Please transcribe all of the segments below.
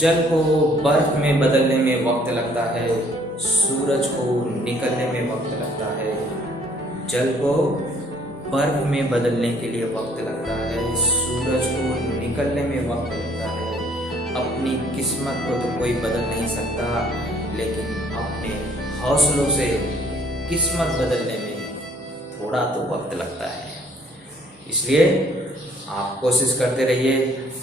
जल को बर्फ में बदलने में वक्त लगता है, सूरज को निकलने में वक्त लगता है। जल को बर्फ में बदलने के लिए वक्त लगता है, सूरज को निकलने में वक्त लगता है। अपनी किस्मत को तो कोई बदल नहीं सकता, लेकिन अपने हौसलों से किस्मत बदलने में थोड़ा तो वक्त लगता है। इसलिए आप कोशिश करते रहिए,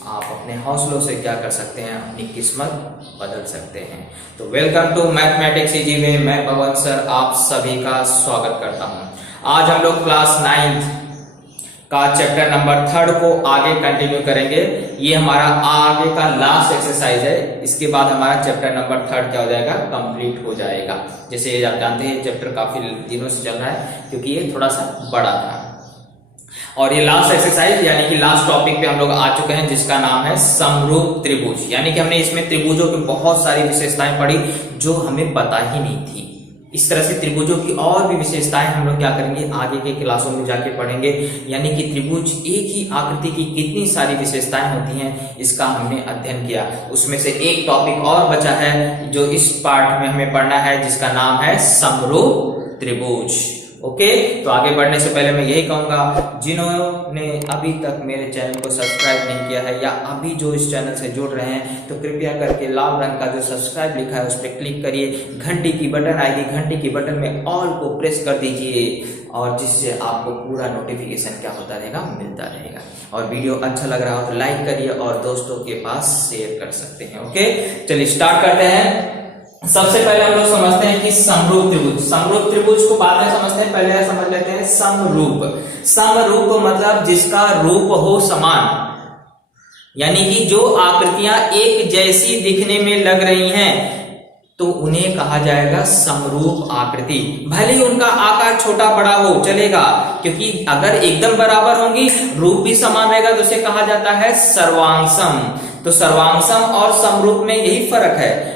आप अपने हौसलों से क्या कर सकते हैं, अपनी किस्मत बदल सकते हैं। तो welcome to mathematics easy way, मैं पवन सर आप सभी का स्वागत करता हूं। आज हम लोग क्लास 9 का चैप्टर नंबर 3 को आगे कंटिन्यू करेंगे। ये हमारा आगे का लास्ट एक्सरसाइज है। इसके बाद हमारा चैप्टर नंबर 3 क्या हो जाएगा, कंप्लीट हो जाएगा। जैसे आप जानते हैं चैप्टर काफी दिनों से चल रहा है, क्योंकि ये थोड़ा सा बड़ा था। और ये लास्ट एक्सरसाइज यानी कि लास्ट टॉपिक पे हम लोग आ चुके हैं, जिसका नाम है समरूप त्रिभुज। यानी कि हमने इसमें त्रिभुजों की बहुत सारी विशेषताएं पढ़ी जो हमें पता ही नहीं थी। इस तरह से त्रिभुजों की और भी विशेषताएं हम लोग क्या करेंगे, आगे के क्लासों में जाके पढ़ेंगे। यानी कि त्रिभुज एक ही आकृति की कितनी सारी विशेषताएं होती हैं, इसका हमने अध्ययन किया। उसमें से एक टॉपिक और बचा है जो इस पार्ट में हमें पढ़ना है, जिसका नाम है समरूप त्रिभुज। ओके, तो आगे बढ़ने से पहले मैं यही कहूंगा, जिन्होंने अभी तक मेरे चैनल को सब्सक्राइब नहीं किया है या अभी जो इस चैनल से जुड़ रहे हैं, तो कृपया करके लाल रंग का जो सब्सक्राइब लिखा है उस पर क्लिक करिए। घंटी की बटन आएगी, घंटी की बटन में ऑल को प्रेस कर दीजिए, और जिससे आपको पूरा नोटिफिकेशन क्या होता रहेगा, मिलता रहेगा। और वीडियो अच्छा लग रहा हो तो लाइक करिए और दोस्तों के पास शेयर कर सकते हैं। ओके, चलिए स्टार्ट करते हैं। सबसे पहले हम लोग समझते हैं कि समरूप त्रिभुज। समरूप त्रिभुज को बाद में समझते हैं, पहले समझ लेते हैं समरूप। समरूप मतलब जिसका रूप हो समान, यानी कि जो आकृतियां एक जैसी दिखने में लग रही हैं, तो उन्हें कहा जाएगा समरूप आकृति। भले ही उनका आकार छोटा बड़ा हो चलेगा, क्योंकि अगर एकदम बराबर होंगी, रूप भी समान रहेगा, तो उसे कहा जाता है सर्वांगसम। तो सर्वांगसम और समरूप में यही फर्क है।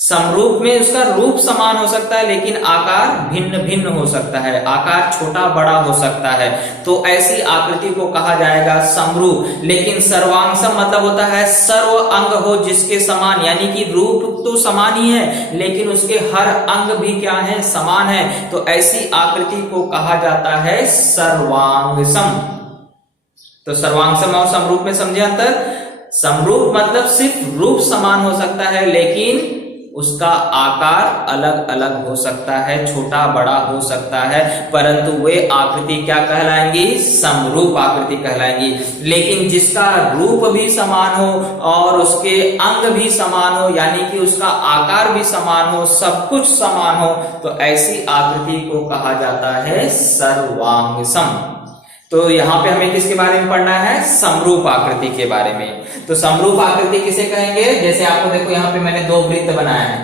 समरूप में उसका रूप समान हो सकता है, लेकिन आकार भिन्न भिन्न हो सकता है, आकार छोटा बड़ा हो सकता है। तो ऐसी आकृति को कहा जाएगा समरूप। लेकिन सर्वांगसम मतलब होता है सर्व अंग हो जिसके समान, यानी कि रूप तो समान ही है, लेकिन उसके हर अंग भी क्या है, समान है। तो ऐसी आकृति को कहा जाता है सर्वांगसम। तो सर्वांगसम और समरूप में समझे अंतर? समरूप मतलब सिर्फ रूप समान हो सकता है, लेकिन उसका आकार अलग अलग हो सकता है, छोटा बड़ा हो सकता है, परंतु वे आकृति क्या कहलाएंगी, समरूप आकृति कहलाएंगी। लेकिन जिसका रूप भी समान हो और उसके अंग भी समान हो, यानी कि उसका आकार भी समान हो, सब कुछ समान हो, तो ऐसी आकृति को कहा जाता है सर्वांगसम। तो यहाँ पे हमें किसके बारे में पढ़ना है, समरूप आकृति के बारे में। तो समरूप आकृति किसे कहेंगे, जैसे आपको देखो यहाँ पे मैंने 2 वृत्त बनाया है।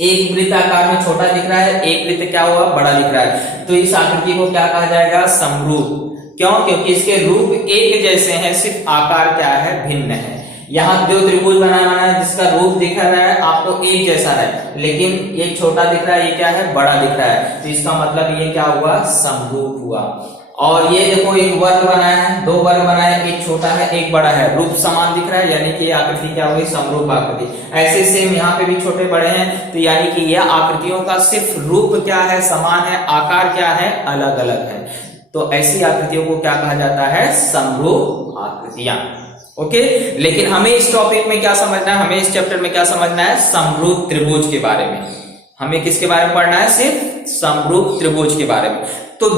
एक वृत्त आकार में छोटा दिख रहा है, एक वृत्त क्या हुआ, बड़ा दिख रहा है। तो इस आकृति को क्या कहा जाएगा, समरूप। क्यों? क्योंकि इसके रूप एक जैसे हैं, सिर्फ आकार क्या है, भिन्न है। यहाँ 2 त्रिभुज बनाया है, जिसका रूप दिख रहा है आपको एक जैसा है, लेकिन एक छोटा दिख रहा है, ये क्या है, बड़ा दिख रहा है। तो इसका मतलब ये क्या हुआ, समरूप हुआ। और ये देखो एक वर्ग बनाया है, 2 वर्ग बनाए, एक छोटा है एक बड़ा है, रूप समान दिख रहा है, यानी कि आकृति क्या हुई, समरूप आकृति। ऐसे सेम यहाँ पे भी छोटे बड़े हैं, तो यानी कि यह आकृतियों का सिर्फ रूप क्या है, समान है, आकार क्या है, अलग अलग है। तो ऐसी आकृतियों को क्या कहा जाता है, समरूप आकृतियां। ओके, लेकिन हमें इस टॉपिक में क्या समझना है, हमें इस चैप्टर में क्या समझना है, समरूप त्रिभुज के बारे में। हमें किसके बारे में पढ़ना है, सिर्फ समरूप त्रिभुज के बारे में। तो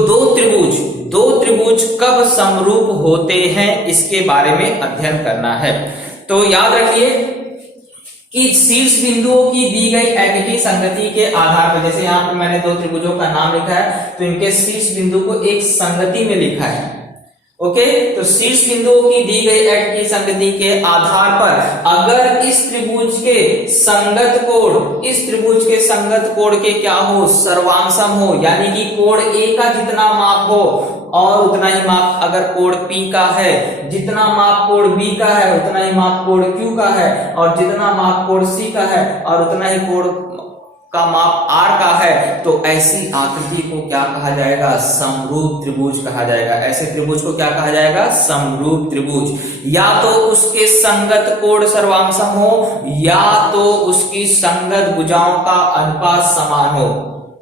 दो त्रिभुज कब समरूप होते हैं, इसके बारे में अध्ययन करना है। तो याद रखिए कि शीर्ष बिंदुओं की दी गई एककी संगति के आधार पर, जैसे यहाँ पर मैंने 2 त्रिभुजों का नाम लिखा है, तो इनके शीर्ष बिंदु को एक संगति में लिखा है। ओके, तो शीर्ष बिंदुओं की दी गई एककी संगति के आधार पर अगर इस त्रिभुज के संगत कोण के क्या हो, सर्वांगसम हो, यानी कि कोण ए का जितना माप हो और उतना ही माप अगर कोण P का है, जितना माप कोण B का है उतना ही माप कोण Q का है, और जितना माप कोण C का है और उतना ही कोण का माप r का है तो ऐसी आकृति को क्या कहा जाएगा? समरूप त्रिभुज कहा जाएगा। ऐसे त्रिभुज को क्या कहा जाएगा? समरूप त्रिभुज। या तो उसके संगत कोण सर्वांगसम हो या तो उसकी संगत भुजाओं का अनुपात समान हो।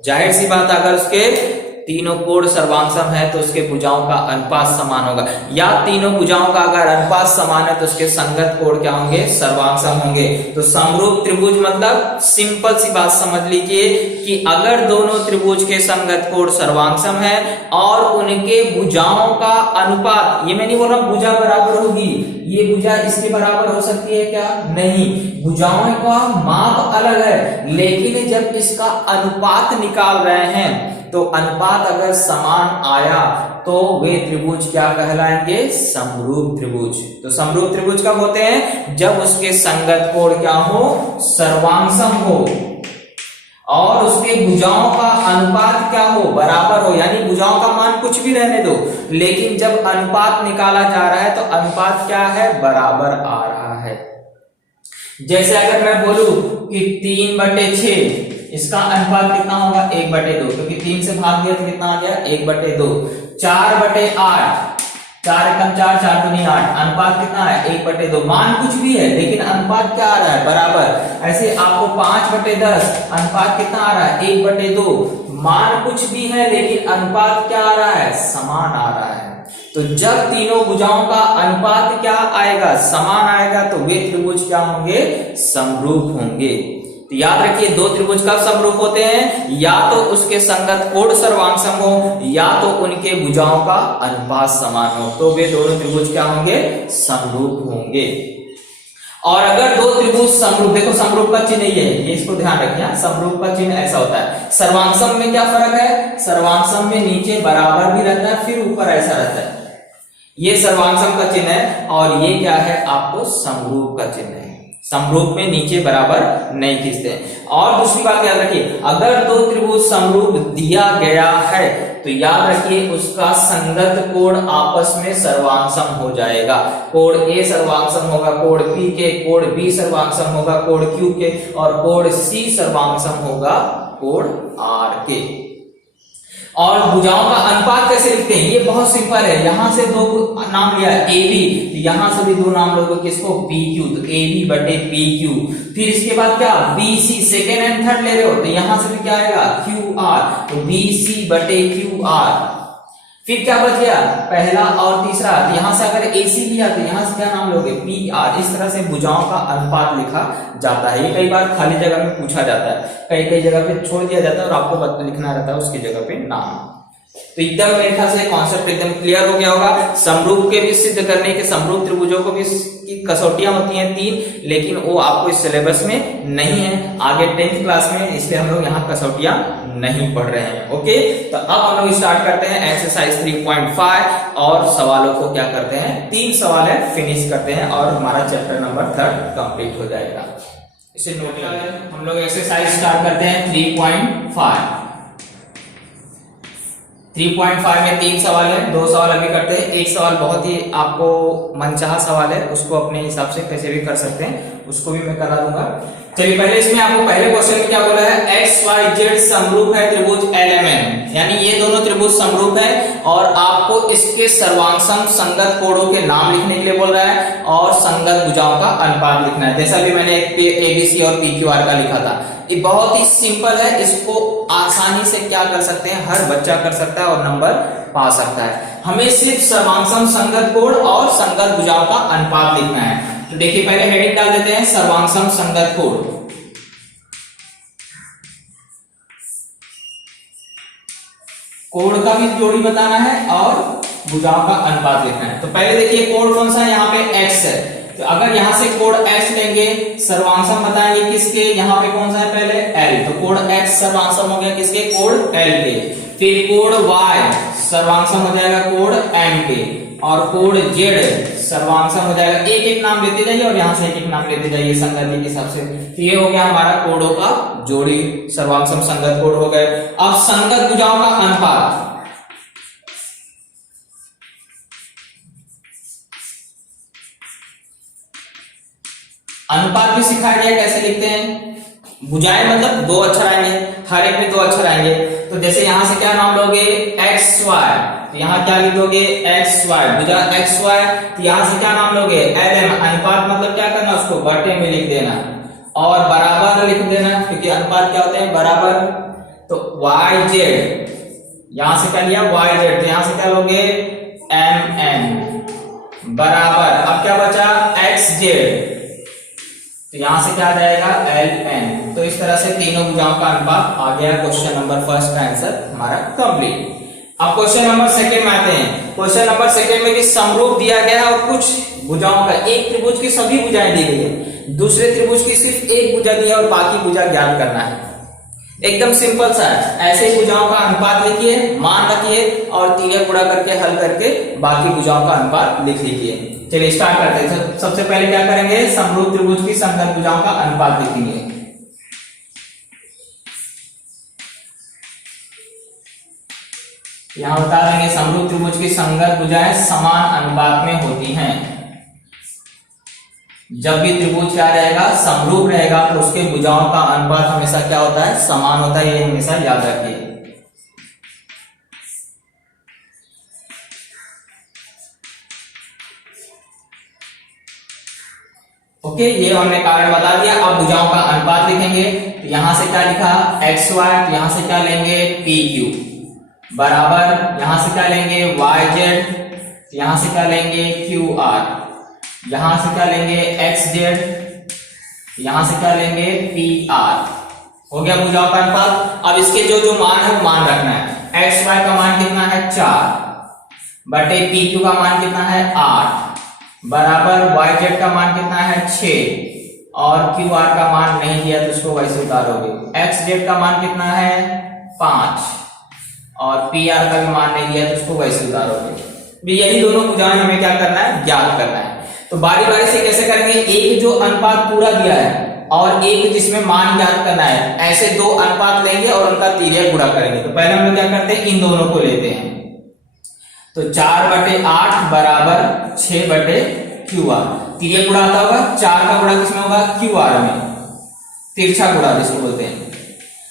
जाहिर सी बात, अगर उसके तीनों कोण सर्वांगसम है तो उसके भुजाओं का अनुपात समान होगा, या तीनों भुजाओं का अगर अनुपात समान है तो उसके संगत कोण क्या होंगे? सर्वांगसम होंगे। तो समरूप त्रिभुज मतलब सिंपल सी बात समझ लीजिए कि अगर दोनों त्रिभुज के संगत कोण सर्वांगसम है और उनके भुजाओं का अनुपात, ये मैं नहीं बोल रहा भुजा बराबर होगी, ये भुजा इसके बराबर हो सकती है क्या? नहीं, भुजाओं का माप अलग है, लेकिन जब इसका अनुपात निकाल रहे हैं तो अनुपात अगर समान आया तो वे त्रिभुज क्या कहलाएंगे? समरूप त्रिभुज। तो समरूप त्रिभुज कब होते हैं? जब उसके संगत कोण क्या हो? सर्वांगसम हो और उसके भुजाओं का अनुपात क्या हो? बराबर हो। यानी भुजाओं का मान कुछ भी रहने दो, लेकिन जब अनुपात निकाला जा रहा है तो अनुपात क्या है? बराबर आ रहा है। जैसे अगर मैं बोलूं कि 3/6, इसका अनुपात कितना होगा? 1/2, क्योंकि 3 से भाग दिया तो कितना आ गया? 1/2। 4/8, 4 एकम 4, 4 दूनी 8, अनुपात कितना है? 1/2। मान कुछ भी है लेकिन अनुपात क्या आ रहा है? बराबर। ऐसे आपको 5/10, अनुपात कितना आ रहा है? 1/2। मान कुछ भी है लेकिन अनुपात क्या आ रहा है? समान आ रहा है। तो जब तीनों भुजाओं का अनुपात क्या आएगा? समान आएगा तो वे त्रिभुज क्या होंगे? समरूप होंगे। तो याद रखिए, दो त्रिभुज कब समरूप होते हैं? या तो उसके संगत कोण सर्वांगसम हो या तो उनके भुजाओं का अनुपात समान हो, तो वे दोनों त्रिभुज क्या होंगे? समरूप होंगे। और अगर दो त्रिभुज समरूप, देखो समरूप का चिन्ह ये है, ये इसको ध्यान रखिए, समरूप का चिन्ह ऐसा होता है। सर्वांगसम में क्या फर्क है? सर्वांगसम में नीचे बराबर भी रहता है, फिर ऊपर ऐसा रहता है। ये सर्वांगसम का चिन्ह है और ये क्या है? आपको समरूप का चिन्ह है। समरूप में नीचे बराबर नहीं खींचते। और दूसरी बात याद रखिए, अगर दो त्रिभुज समरूप दिया गया है तो याद रखिए उसका संगत कोण आपस में सर्वांगसम हो जाएगा। कोण ए सर्वांगसम होगा कोण पी के, कोण बी सर्वांगसम होगा कोण क्यू के, और कोण सी सर्वांगसम होगा कोण आर के। और भुजाओं का अनुपात कैसे लिखते हैं? ये बहुत सिंपल है। यहां से दो नाम लिया ए बी, तो यहां से भी दो नाम लोगे, किसको? पी क्यू, तो ए बी बटे पी क्यू। फिर इसके बाद क्या? B C, second and third ले रहे हो तो यहां से भी क्या आएगा? क्यू आर, तो बी सी बटे क्यू आर। फिर क्या बच गया? पहला और तीसरा, तो यहां से अगर ए सी लिया तो यहां से क्या नाम लोगे? P R. इस तरह से भुजाओं का अनुपात लिखा जाता है। ये कई बार खाली जगह में पूछा जाता है, कई कई जगह पे छोड़ दिया जाता है और आपको लिखना रहता है उसकी जगह पे नाम। तो एकदम मेरे ख्याल से कॉन्सेप्ट एकदम क्लियर हो गया होगा। समरूप के भी सिद्ध करने के, समरूप त्रिभुजों को भी की कसौटियां होती हैं 3, लेकिन वो आपको इस सिलेबस में नहीं है, आगे 10th क्लास में, इसलिए हम लोग यहाँ कसौटियां नहीं पढ़ रहे हैं। ओके, तो अब हम लोग स्टार्ट करते हैं एक्सरसाइज 3.5 और सवालों को क्या करते हैं? 3 सवाल है, फिनिश करते हैं और हमारा चैप्टर नंबर 3 कंप्लीट हो जाएगा। इसे नोट करें। हम लोग एक्सरसाइज स्टार्ट करते हैं 3.5। 3.5 में 3 सवाल है, 2 सवाल अभी करते हैं। एक सवाल बहुत ही आपको मनचाहा सवाल है, उसको अपने हिसाब से कैसे भी कर सकते हैं, उसको भी मैं करा दूंगा। चलिए, पहले इसमें आपको पहले क्वेश्चन में क्या बोला है? एक्स वाई जेड समरूप है त्रिभुज LMN, यानी ये दोनों त्रिभुज समरूप है और आपको इसके सर्वांगसम संगत कोणों के नाम लिखने के लिए बोल रहा है और संगत भुजाओं का अनुपात लिखना है। जैसा भी मैंने ABC और PQR का लिखा था। ये बहुत ही सिंपल है, इसको आसानी से क्या कर सकते हैं? हर बच्चा कर सकता है और नंबर पा सकता है। हमें सिर्फ सर्वांगसम संगत कोण और संगत भुजाओं का अनुपात लिखना है। तो देखिए, पहले हेडिंग डाल देते हैं सर्वांगसम संगत कोण। कोण का भी जोड़ी बताना है और भुजाओं का अनुपात लिखना है। तो पहले देखिए कोण कौन सा है? यहाँ पे x है, तो अगर यहां से कोण x लेंगे, सर्वांगसम बताएंगे किसके? यहाँ पे कौन सा है? पहले L, तो कोण x सर्वांगसम हो गया किसके? कोण L के। फिर कोण y सर्वांगसम हो जाएगा कोण M के, और कोण Z सर्वांगसम हो जाएगा। एक एक नाम लेते जाइए और यहाँ से एक एक नाम लेते जाइए संगति के हिसाब से। तो ये हो गया हमारा कोणों का जोड़ी, सर्वांगसम संगत कोण हो गए। अब संगत भुजाओं का अनुपात, अनुपात भी सिखाया गया कैसे लिखते हैं। भुजाएं मतलब दो अक्षर आएंगे, हर एक में दो अक्षर आएंगे। तो जैसे यहां से क्या नाम लोगे, एक्स वाई, तो यहाँ क्या लिख दोगे एक्स वाई, भुजा एक्स वाई। तो यहां से क्या नाम लोगे एल एम, अनुपात मतलब क्या करना उसको बटे में लिख देना और बराबर लिख देना, क्योंकि अनुपात क्या होते हैं बराबर। तो वाई जेड, यहां से क्या लिया वाई जेड, तो यहां से क्या लोगे एम एन बराबर, अब क्या बचा एक्स जेड, तो यहां से क्या आ जाएगा एल एन। तो इस तरह से तीनों भुजाओं का अनुपात आ गया। क्वेश्चन नंबर फर्स्ट का आंसर हमारा कंप्लीट। अब क्वेश्चन नंबर सेकंड में आते हैं। क्वेश्चन नंबर सेकंड में भी समरूप दिया गया है और कुछ भुजाओं का, एक त्रिभुज की सभी भुजाएं दी गई है, दूसरे त्रिभुज की सिर्फ एक भुजा दी है और बाकी भुजा ज्ञात करना है। एकदम सिंपल सा है। ऐसे ही भुजाओं का अनुपात लिखिए, मान रखिए और तीनों गुणा करके हल करके बाकी भुजाओं का अनुपात लिख लीजिए। चलिए स्टार्ट करते हैं। सबसे पहले क्या करेंगे, समरूप त्रिभुज की संगत भुजाओं का अनुपात लिखेंगे। यहां बता देंगे समरूप त्रिभुज की संगत भुजाएं समान अनुपात में होती हैं। जब भी त्रिभुज क्या रहेगा समरूप रहेगा तो उसके भुजाओं का अनुपात हमेशा क्या होता है समान होता है, ये हमेशा याद रखिए। ओके, ये हमने कारण बता दिया। अब भुजाओं का अनुपात लिखेंगे। तो यहां से क्या लिखा एक्स वाई, तो यहां से क्या लेंगे पी क्यू बराबर, यहां से क्या लेंगे वाई जेड, तो यहां से क्या लेंगे क्यू आर, यहां से क्या लेंगे एक्स जेड, यहां से क्या लेंगे पी आर। हो गया भुजाओं का अनुपात। अब इसके जो जो मान है वो मान रखना है। एक्स वाई का मान कितना है 4 बटे पी क्यू का मान कितना है 8 बराबर वाई जेड का मान कितना है 6 और क्यू आर का मान नहीं दिया तो उसको वैसे उतारोगे। एक्स जेड का मान कितना है 5 और पी आर का भी मान नहीं दिया तो उसको वैसे उतारोगे। यही दोनों भुजाएं हमें क्या करना है ज्ञात करना है। तो बारी बारी से कैसे करेंगे, एक जो अनुपात पूरा दिया है और एक जिसमें मान ज्ञात करना है, ऐसे दो अनुपात लेंगे और उनका तिर्यक गुणा करेंगे। तो पहले हम लोग क्या करते हैं इन दोनों को लेते हैं। तो 4 बटे 8 बराबर 6 बटे क्यू आर, तिर्यक गुणा आता होगा, 4 का गुणा किसमें होगा क्यू आर में, तिरछा गुणा जिसको बोलते हैं।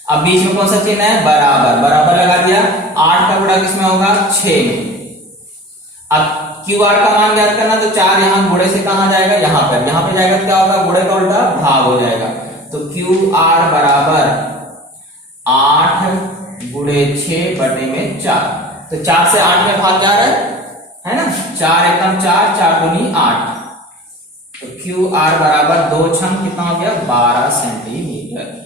अब बीच में कौन सा चिन्ह है बराबर, बराबर लगा दिया। 8 का गुणा किसमें होगा 6 में। अब क्यू आर का मान ज्ञात करना, तो 4 यहां गुणे से कहां जाएगा यहाँ पर जाएगा, तो क्या होगा गुणे का उल्टा भाग हो जाएगा। तो क्यू आर बराबर 8 गुणे 6 बटे में 4। तो 4 से 8 में भाग जा रहा है ना, 4 एकम 4, 4 दूनी 8। तो क्यू आर बराबर 2 छंग कितना हो गया 12 सेंटीमीटर।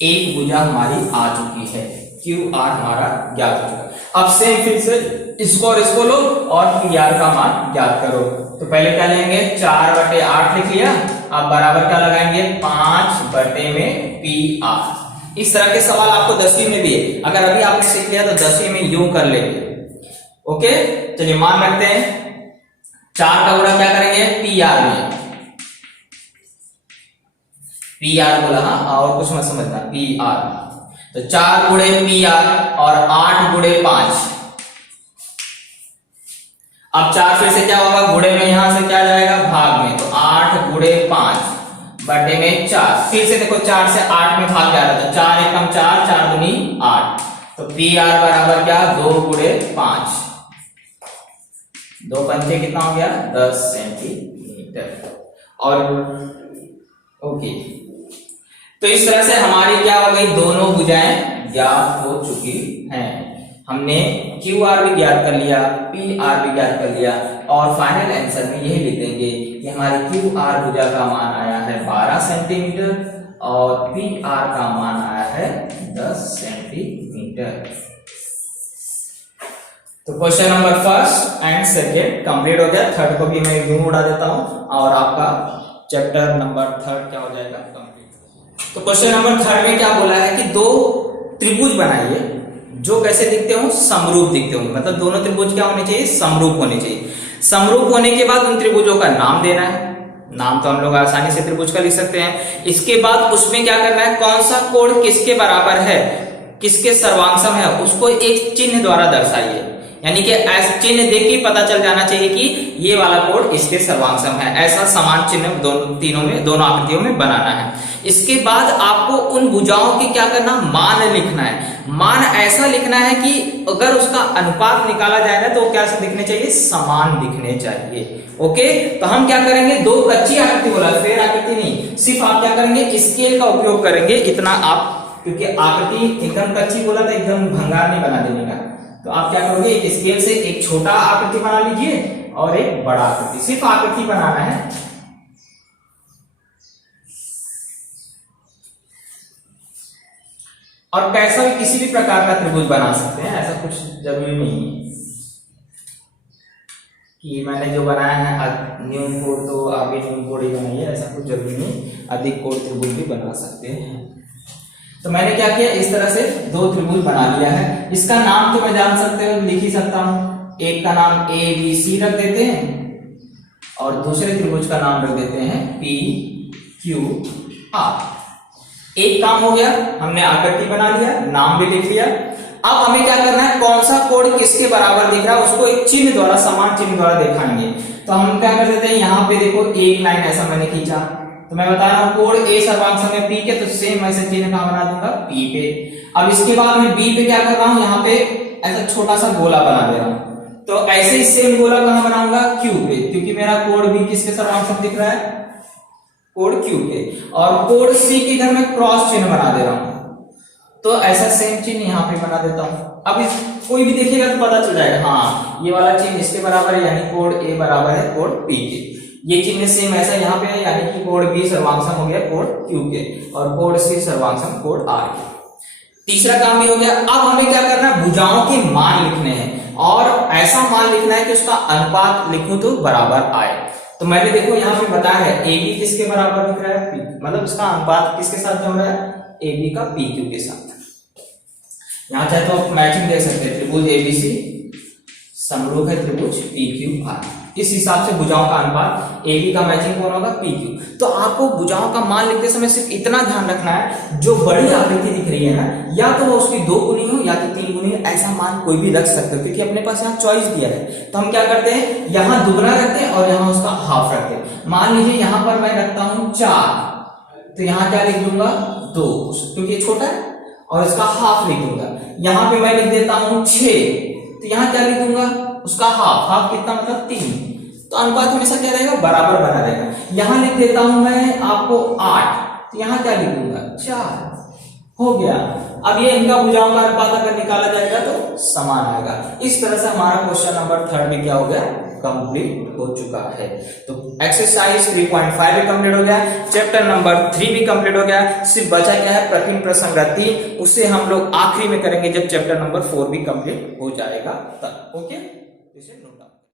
एक भुजा हमारी आ चुकी है, क्यू आर हमारा ज्ञात हो चुका। अब सेम फिर से इसको और इसको लो और पी आर का मान ज्ञात करो। तो पहले क्या लेंगे 4 बटे 8 लिख लिया, अब बराबर क्या लगाएंगे 5 बटे में पी आर। इस तरह के सवाल आपको 10वीं में भी है, अगर अभी आपने सीख लिया तो 10वीं में यूं कर लेंगे। ओके, चलिए मान रखते हैं 4 का गुणा क्या करेंगे पी आर में, पी आर बोला हाँ और कुछ मत समझना पी आर। तो 4 गुणे पी आर और 8 गुणे 5। अब 4 फिर से क्या होगा गुणे में, यहां से क्या जाएगा भाग में, तो 8 गुणे 5 बटे में 4। फिर से देखो 4 से 8 में भाग जा रहा था, 4 एकम 4, 4 दूनी 8। तो पी आर बराबर क्या 2 गुणे 5, 2 पंचे कितना हो गया 10 सेंटीमीटर। और ओके, तो इस तरह से हमारी क्या हो गई दोनों भुजाएं ज्ञात हो चुकी हैं। हमने क्यू आर भी ज्ञात कर लिया, पी आर भी ज्ञात कर लिया और फाइनल आंसर में यही लिख देंगे कि हमारी क्यू आर भुजा का मान आया है 12 सेंटीमीटर और पी आर का मान आया है 10 सेंटीमीटर। तो question number first and second complete हो गया। थर्ड को भी मैं यूं उड़ा देता हूं और आपका चैप्टर नंबर थर्ड क्या हो जाएगा कंप्लीट। तो क्वेश्चन नंबर थर्ड में क्या बोला है कि दो त्रिभुज बनाइए जो कैसे दिखते हो समरूप दिखते हो, मतलब दोनों त्रिभुज क्या होने चाहिए समरूप होने चाहिए। समरूप होने के बाद उन त्रिभुजों का नाम देना है, नाम तो हम लोग आसानी से त्रिभुज का लिख सकते हैं। इसके बाद उसमें क्या करना है कौन सा कोण किसके बराबर है, किसके सर्वांशम है, उसको एक चिन्ह द्वारा दर्शाइए। यानी कि ऐसा चिन्ह देख के पता चल जाना चाहिए कि ये वाला कोण इसके सर्वांग सम है। ऐसा समान चिन्ह दोनों आकृतियों में बनाना है। इसके बाद आपको उन भुजाओं के क्या करना, मान लिखना है। मान ऐसा लिखना है कि अगर उसका अनुपात निकाला जाए ना तो वो कैसे दिखने चाहिए, समान दिखने चाहिए। ओके, तो हम क्या करेंगे, दो कच्ची आकृति बोला, फेर आकृति नहीं, सिर्फ आप क्या करेंगे, स्केल का उपयोग करेंगे। इतना आप, क्योंकि आकृति एकदम कच्ची बोला तो एकदम भंगार नहीं बना देने का, तो आप क्या करोगे, एक स्केल से एक छोटा आकृति बना लीजिए और एक बड़ा आकृति, सिर्फ आकृति बनाना है। और कैसा भी किसी भी प्रकार का त्रिभुज बना सकते हैं, ऐसा कुछ जरूरी नहीं है कि मैंने जो बनाया है न्यून कोण तो आगे न्यून कोण ही बनाइए, ऐसा कुछ जरूरी नहीं, अधिक कोण त्रिभुज भी बना सकते हैं। तो मैंने क्या किया, इस तरह से दो त्रिभुज बना लिया है। इसका नाम तो मैं जान सकते हो, लिख ही सकता हूं। एक का नाम ABC रख देते हैं और दूसरे त्रिभुज का नाम रख देते हैं PQR। एक काम हो गया, हमने आकृति बना लिया, नाम भी लिख लिया। अब हमें क्या करना है, कौन सा कोण किसके बराबर दिख रहा है उसको एक चिन्ह द्वारा, समान चिन्ह द्वारा दिखाएंगे। तो हम क्या कर देते हैं, यहाँ पे देखो एक लाइन ऐसा मैंने खींचा, तो मैं बता रहा हूँ कोण A सर्वांग सम है P के, तो सेम ऐसे चिन्ह कहां बना दूंगा, P पे। अब इसके बाद मैं B पे क्या कर रहा हूँ, यहाँ पे ऐसा छोटा सा गोला बना दे रहा हूँ, तो ऐसे ही सेम गोला कहां बनाऊंगा, Q पे, क्योंकि मेरा कोण B किसके सर्वांग सम दिख रहा है, कोण Q के। और कोण C के इधर मैं क्रॉस चिन्ह बना दे रहा हूं, तो ऐसा सेम चिन्ह यहाँ पे बना देता हूं। अब इस कोई भी देखिएगा तो पता चल जाएगा, हाँ ये वाला चिन्ह इसके बराबर है, यानी कोण A बराबर है कोण P के। ये चिन्ह सेम ऐसा यहाँ पे है, यानी कि कोण B सर्वांग सम हो गया कोण Q के, और कोण C सर्वांग सम कोण R के। तीसरा काम भी हो गया। अब हमें क्या करना है, भुजाओं के मान लिखने हैं, और ऐसा मान लिखना है कि उसका अनुपात लिखूं तो बराबर आए। तो मैंने देखो यहाँ पे बताया है AB किसके बराबर दिख रहा है, P, मतलब इसका अनुपात किसके साथ जोड़ रहा है, AB का PQ के साथ। यहाँ चाहे तो आप मैचिंग देख सकते हैं, त्रिभुज ABC समरूप है त्रिभुज PQR। इस हिसाब से भुजाओं का अनुपात AB का मैचिंग कौन होगा, PQ। तो आपको भुजाओं का मान लिखते समय सिर्फ इतना ध्यान रखना है, जो बड़ी आकृति दिख रही है ना, या तो वो उसकी 2 गुनी हो या तो 3 गुनी हो, ऐसा मान कोई भी रख सकते हो, क्योंकि अपने पास यहाँ चॉइस दिया है। तो हम क्या करते हैं, यहाँ दुगना रखते हैं और यहाँ उसका हाफ रखते हैं। मान लीजिए यहाँ पर मैं रखता हूँ 4, तो यहाँ क्या लिख दूंगा 2, क्योंकि ये छोटा है, और इसका हाफ लिख दूंगा। यहाँ पे मैं लिख देता हूँ 6, तो यहाँ क्या लिख दूंगा, उसका हाफ। हाफ कितना, मतलब 3। तो अनुपात हमेशा क्या रहेगा, बराबर बना रहेगा। यहाँ लिख देता हूं मैं आपको 8, तो यहाँ क्या लिख दूंगा 4, हो गया। अब ये इनका भुजाओं का अनुपात अगर निकाला जाएगा तो समान आएगा। इस तरह से हमारा क्वेश्चन नंबर 3 भी क्या हो गया, कंप्लीट हो चुका है। तो एक्सरसाइज 3.5 भी कंप्लीट हो गया, चैप्टर नंबर 3 भी कंप्लीट हो गया। सिर्फ बचा क्या है, प्रकीर्णन प्रसंग 3, उससे हम लोग आखिरी में करेंगे जब चैप्टर नंबर 4 भी कंप्लीट हो जाएगा तब। ओके, इसे नोट डाउन।